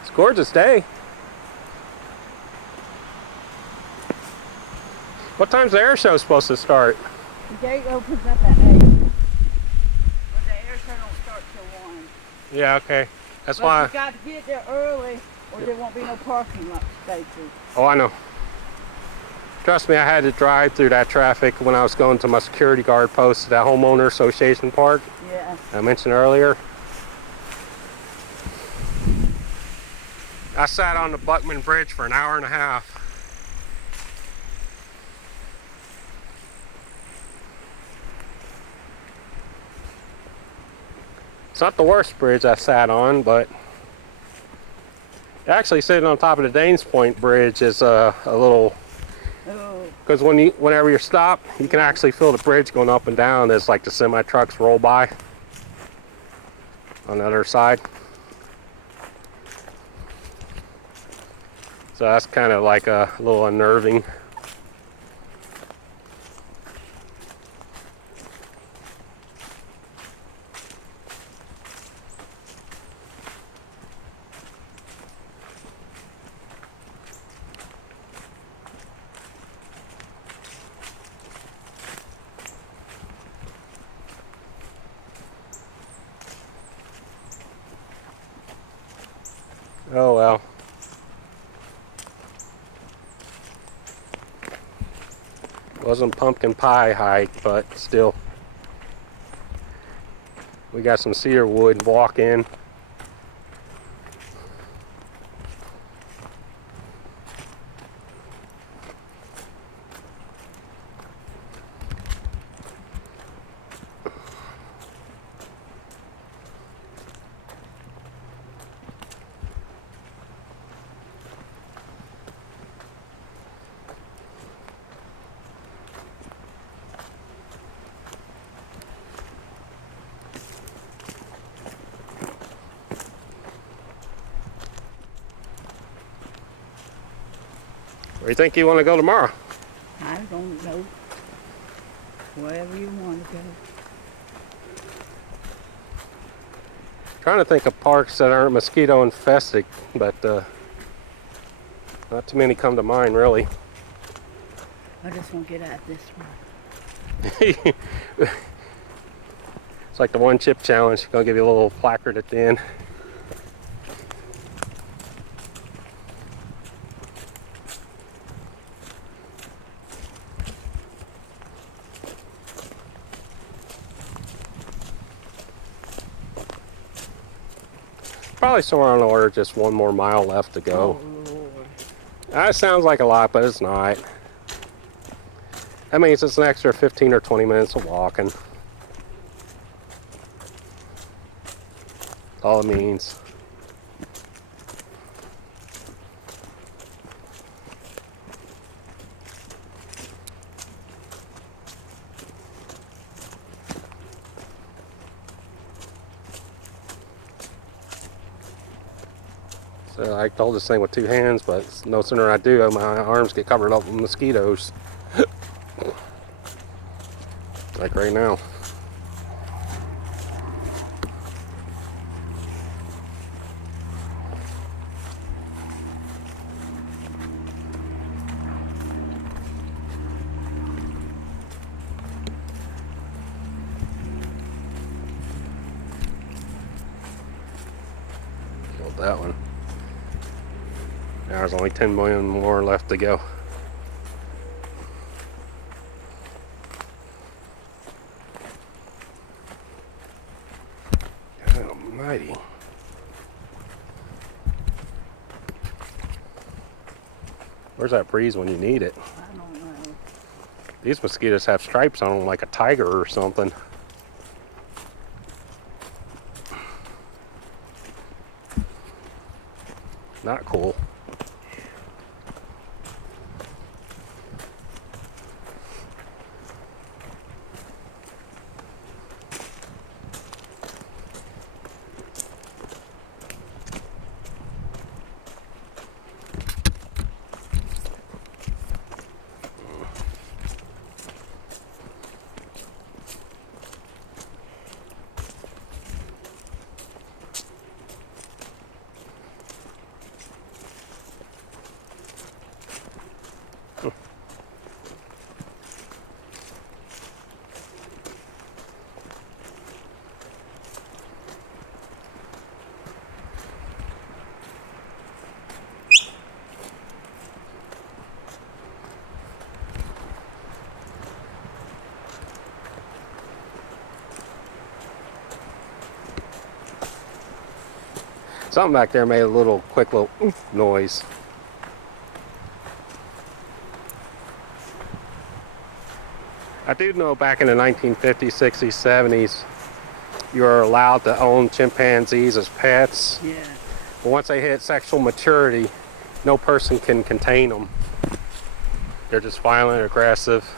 It's a gorgeous day. What time's the air show supposed to start? The gate opens up at 8. But the air show don't start till 1. Yeah, okay. That's But why. you got to get there early or there won't be no parking lot spaces. Oh, I know. Trust me, I had to drive through that traffic when I was going to my security guard post at that homeowner association park. Yeah. I mentioned earlier. I sat on the Buckman Bridge for an hour and a half. It's not the worst bridge I sat on, but actually sitting on top of the Danes Point Bridge is a little, because whenever you're stopped, you can actually feel the bridge going up and down as like the semi trucks roll by on the other side. So that's kind of like a little unnerving. Oh well. Wasn't pumpkin pie hike, but still. We got some cedar wood walk in. Where do you think you want to go tomorrow? I don't know. Wherever you want to go. Trying to think of parks that aren't mosquito infested, but not too many come to mind really. I just want to get out this one. It's like the one chip challenge. Gonna give you a little placard at the end. Probably somewhere on the order, just one more mile left to go. Oh, Lord. That sounds like a lot, but it's not. That means it's an extra 15 or 20 minutes of walking. All it means. So I hold this thing with two hands, but no sooner I do, my arms get covered up with mosquitoes. Like right now. Killed that one. Now there's only 10 million more left to go. God almighty. Where's that breeze when you need it? I don't know. These mosquitoes have stripes on them like a tiger or something. Not cool. Something back there made a little quick little oomph noise. I do know back in the 1950s, 60s, 70s, you were allowed to own chimpanzees as pets. Yeah. But once they hit sexual maturity, no person can contain them. They're just violent, aggressive,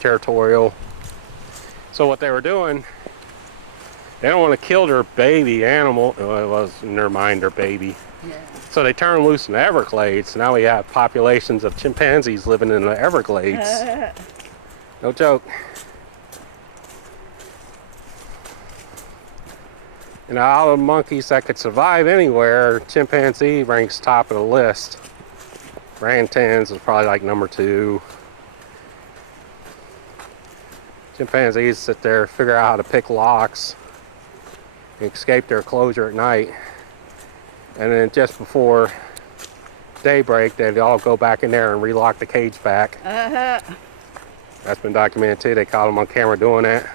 territorial. So what they were doing, they don't want to kill their baby animal. Well, it was in their mind their baby. Yeah. So they turn them loose in the Everglades. Now we have populations of chimpanzees living in the Everglades. No joke. And out of monkeys that could survive anywhere, chimpanzee ranks top of the list. Orangutans is probably like number 2. Chimpanzees sit there, figure out how to pick locks, and escape their enclosure at night. And then just before daybreak, they'd all go back in there and relock the cage back. That's been documented too. They caught them on camera doing that.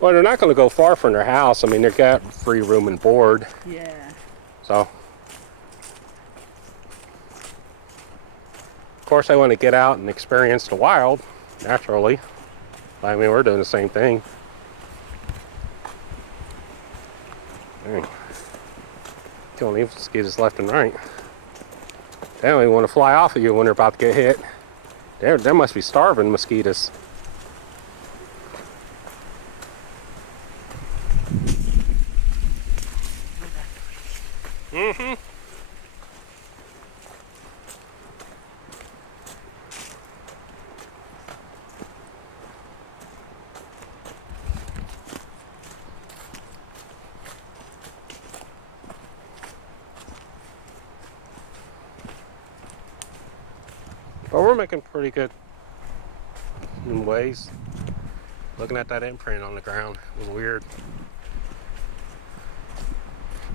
Well, they're not going to go far from their house. I mean, they've got free room and board. Yeah. So, of course, they want to get out and experience the wild, naturally. I mean, we're doing the same thing. Dang. Killing these mosquitoes left and right. They don't even want to fly off of you when they're about to get hit. They must be starving, mosquitoes. Mm-hmm. But we're making pretty good ways. Looking at that imprint on the ground, it was weird.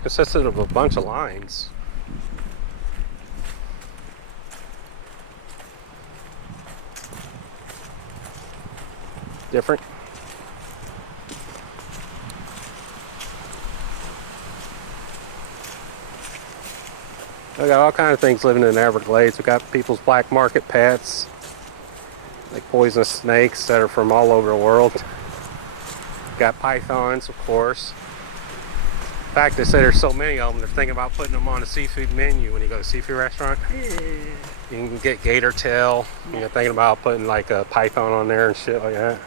Consisted of a bunch of lines. Different. We got all kinds of things living in the Everglades. We got people's black market pets, like poisonous snakes that are from all over the world. Got pythons, of course. In fact, they say there's so many of them, they're thinking about putting them on a seafood menu when you go to a seafood restaurant. Yeah. You can get gator tail. You're thinking about putting like a python on there and shit like that.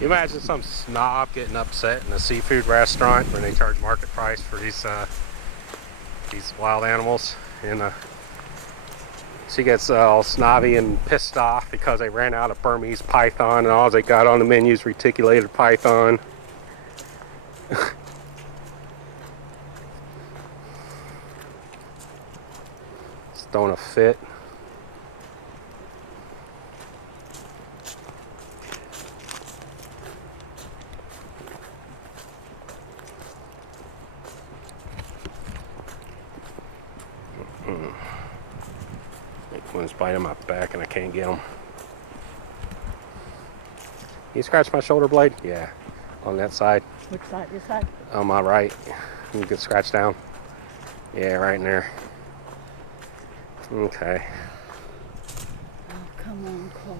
You imagine some snob getting upset in a seafood restaurant when they charge market price for these wild animals, and she gets all snobby and pissed off because they ran out of Burmese python and all they got on the menu is reticulated python. It's throwing a fit. One's biting my back and I can't get them. You scratch my shoulder blade? Yeah, on that side. Which side? This side? On my right. You get scratched down. Yeah, right in there. Okay. Oh, come on, Cole.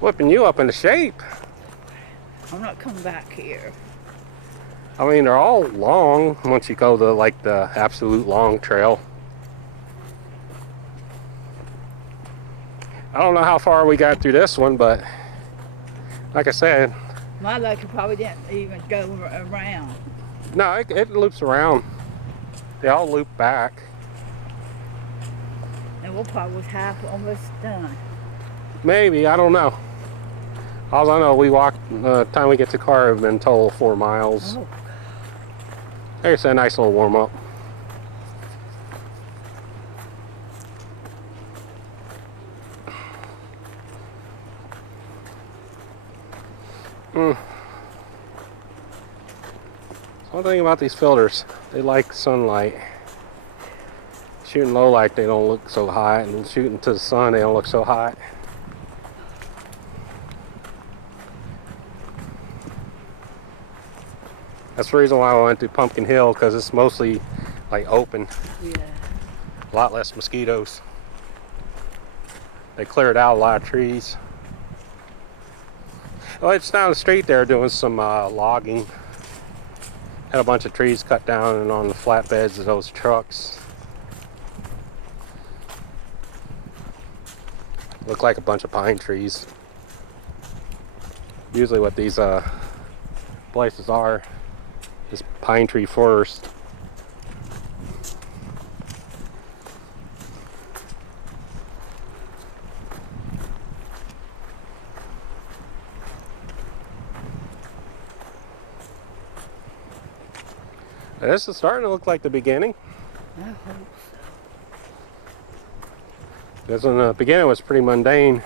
Whipping you up into shape. I'm not coming back here. I mean, they're all long once you go to like the absolute long trail. I don't know how far we got through this one, but like I said, My luck, it probably didn't even go around. no, it loops around. They all loop back. And we'll probably half almost done. Maybe, I don't know. All I know, we walked, time we get to the car, have been total 4 miles. Oh. There's a nice little warm up. One thing about these filters, they like sunlight. Shooting low light, they don't look so hot, and shooting to the sun, they don't look so hot. That's the reason why I went to Pumpkin Hill, because it's mostly like open. Yeah. A lot less mosquitoes. They cleared out a lot of trees. Well, it's down the street there doing some logging. Had a bunch of trees cut down and on the flatbeds of those trucks. Look like a bunch of pine trees. Usually what these places are is pine tree forest. This is starting to look like the beginning. I hope so. Because in the beginning it was pretty mundane.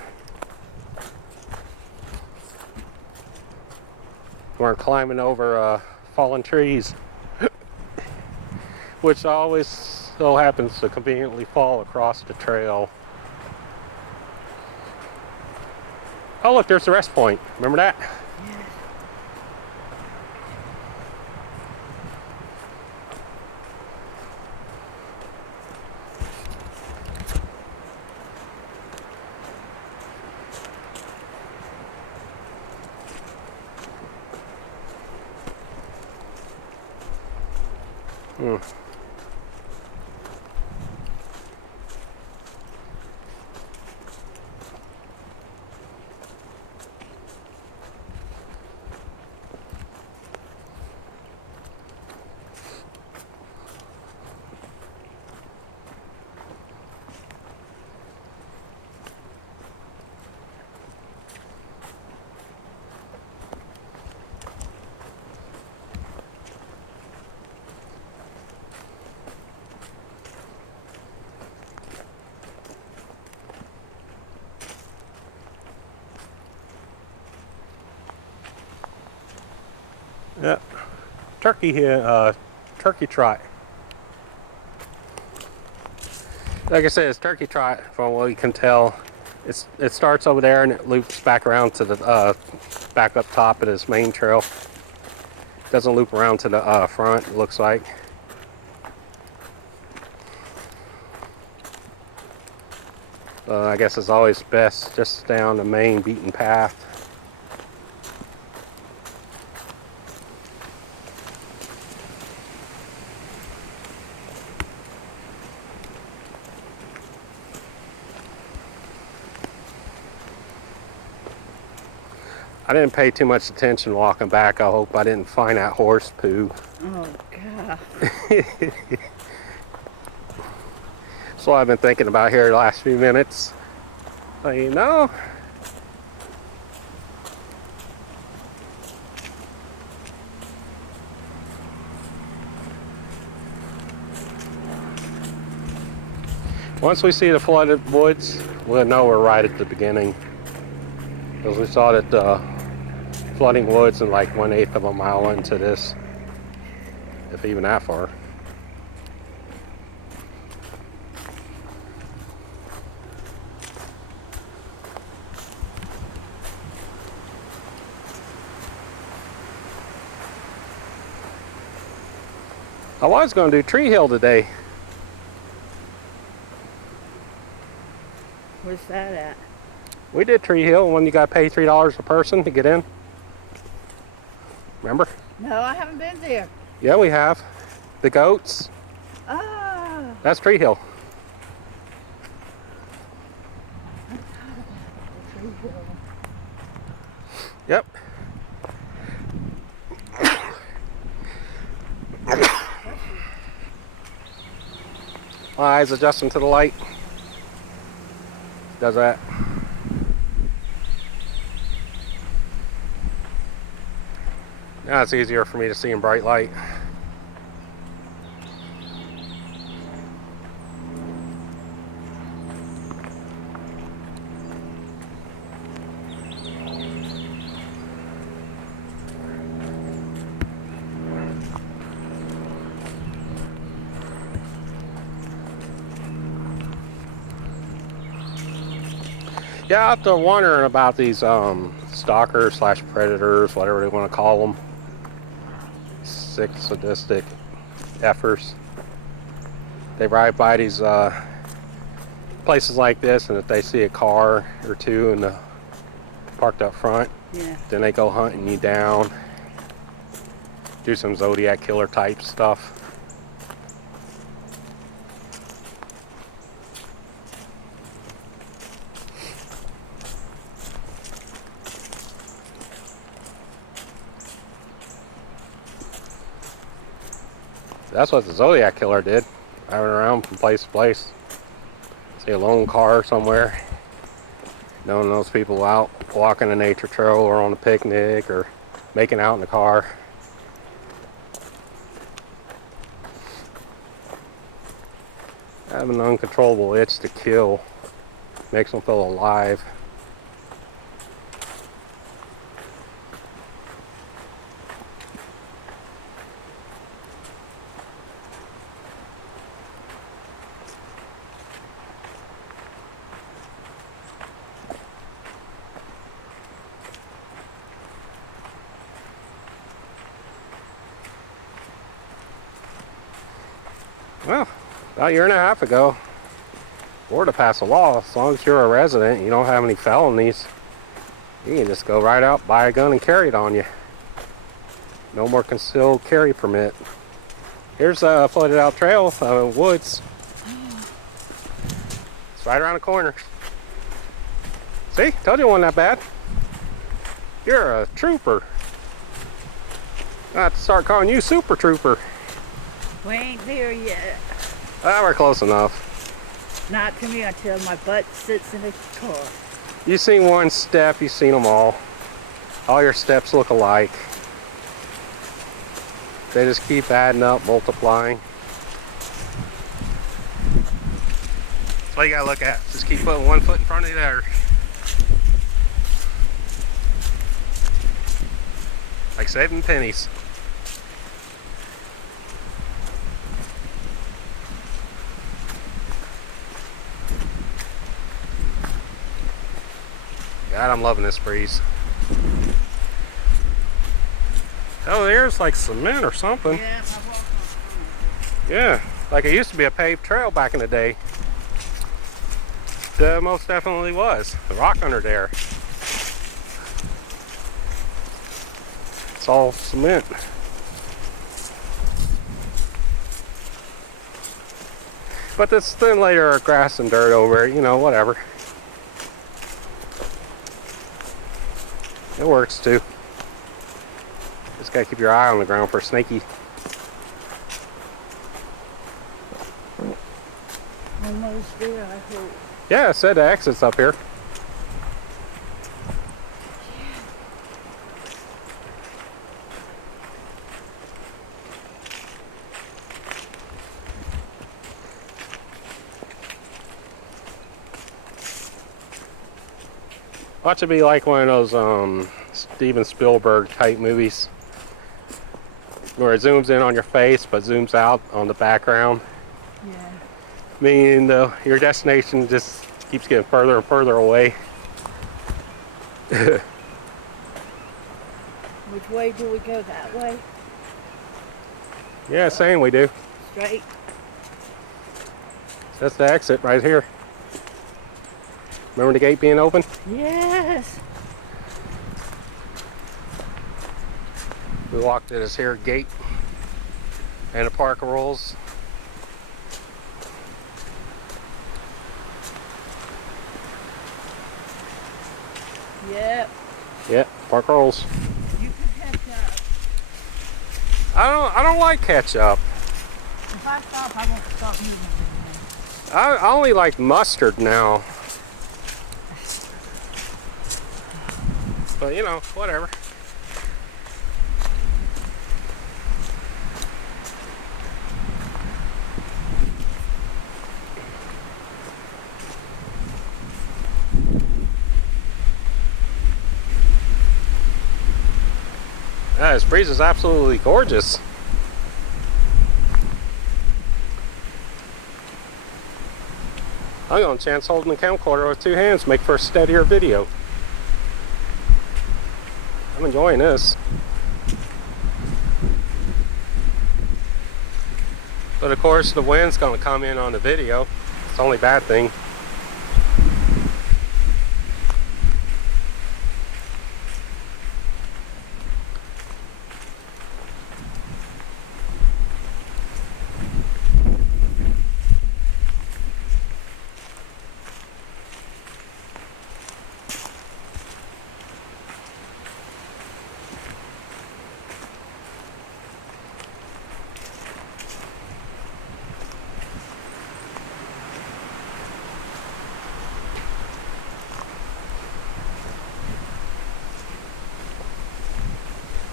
Weren't climbing over fallen trees, which always so happens to conveniently fall across the trail. Oh look, there's the rest point. Remember that? Yes. Yeah, turkey here, turkey trot. Like I said, it's turkey trot from what you can tell. It starts over there and it loops back around to the back up top of this main trail. It doesn't loop around to the front, it looks like. I guess it's always best just stay on the main beaten path. I didn't pay too much attention walking back. I hope I didn't find that horse poo. Oh, God. That's what I've been thinking about here the last few minutes. You know, once we see the flooded woods, we'll know we're right at the beginning. Because we saw that the flooding woods in like 1/8 of a mile into this, if even that far. I was going to do Tree Hill today. Where's that at? We did Tree Hill when you got to pay $3 a person to get in. Remember? No, I haven't been there. Yeah, we have. The goats. Ah. That's Tree Hill. I forgot about the Tree Hill. Yep. My eyes adjusting to the light. Does that. Now it's easier for me to see in bright light. Yeah, after wondering about these stalkers slash predators, whatever they want to call them, sick, sadistic effers. They ride by these places like this, and if they see a car or two in the parked up front, Yeah. then they go hunting you down, do some Zodiac killer type stuff. That's what the Zodiac killer did, driving around from place to place. See a lone car somewhere, knowing those people out walking a nature trail or on a picnic or making out in the car. Have an uncontrollable itch to kill, makes them feel alive. Well, about a year and a half ago, Florida passed a law, as long as you're a resident, you don't have any felonies, you can just go right out, buy a gun and carry it on you. No more concealed carry permit. Here's a flooded out trail, woods. It's right around the corner. See, told you it wasn't that bad. You're a trooper. I have to start calling you Super Trooper. We ain't there yet. Ah, we're close enough. Not to me until my butt sits in the car. You've seen one step, you've seen them all. All your steps look alike. They just keep adding up, multiplying. That's what you gotta look at. Just keep putting one foot in front of the other. Like saving pennies. God, I'm loving this breeze. Oh, there's like cement or something. Yeah, I walked on front. Yeah, like it used to be a paved trail back in the day. There most definitely was. The rock under there. It's all cement. But this thin layer of grass and dirt over it, you know, whatever. It works too. Just gotta keep your eye on the ground for snaky. Almost there, I hope. Yeah, I said the exit's up here. Watch it be like one of those Steven Spielberg type movies where it zooms in on your face but zooms out on the background. Yeah. Meaning your destination just keeps getting further and further away. Which way do we go? That way? Yeah, saying we do. Straight? That's the exit right here. Remember the gate being open? Yes. We walked to this here gate and the park rules. Yep. Yep, park rules. You can catch up. I don't like ketchup. If I stop, I won't stop moving. I only like mustard now. But you know, whatever. Yeah, this breeze is absolutely gorgeous. I'm going to chance holding the camcorder with two hands, make for a steadier video. I'm enjoying this. But of course the wind's going to come in on the video. It's the only bad thing.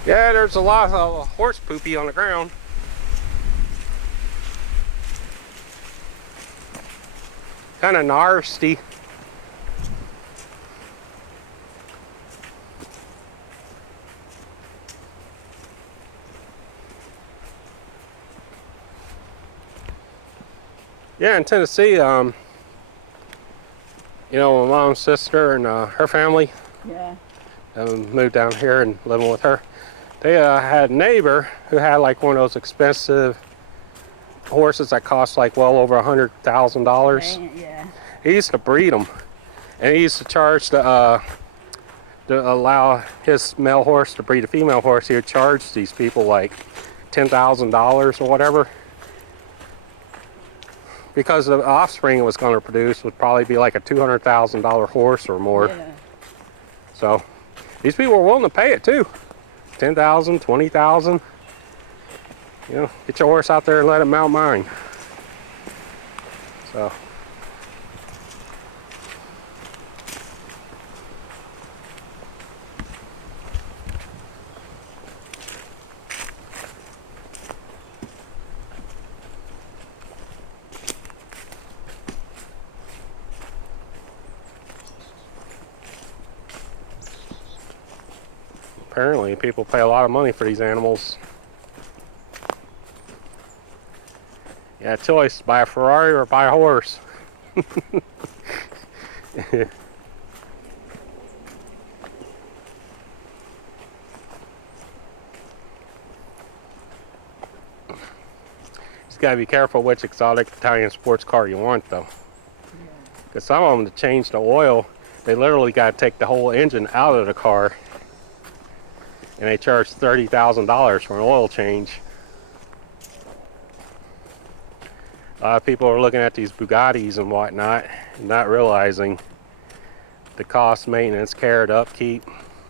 Yeah, there's a lot of horse poopy on the ground. Kind of nasty. Yeah, in Tennessee, you know, my mom's sister and her family moved down here and living with her. They had a neighbor who had like one of those expensive horses that cost like well over $100,000. Yeah. He used to breed them, and he used to charge to allow his male horse to breed a female horse. He would charge these people like $10,000 or whatever, because the offspring it was going to produce would probably be like a $200,000 horse or more. Yeah. So these people were willing to pay it too. 10,000, 20,000. You know, get your horse out there and let it mount mine. So. Apparently, people pay a lot of money for these animals. Yeah, choice, buy a Ferrari or buy a horse. You just gotta be careful which exotic Italian sports car you want, though. Because some of them, to change the oil, they literally gotta take the whole engine out of the car. And they charge $30,000 for an oil change. A lot of people are looking at these Bugattis and whatnot, and not realizing the cost, maintenance, care, and upkeep.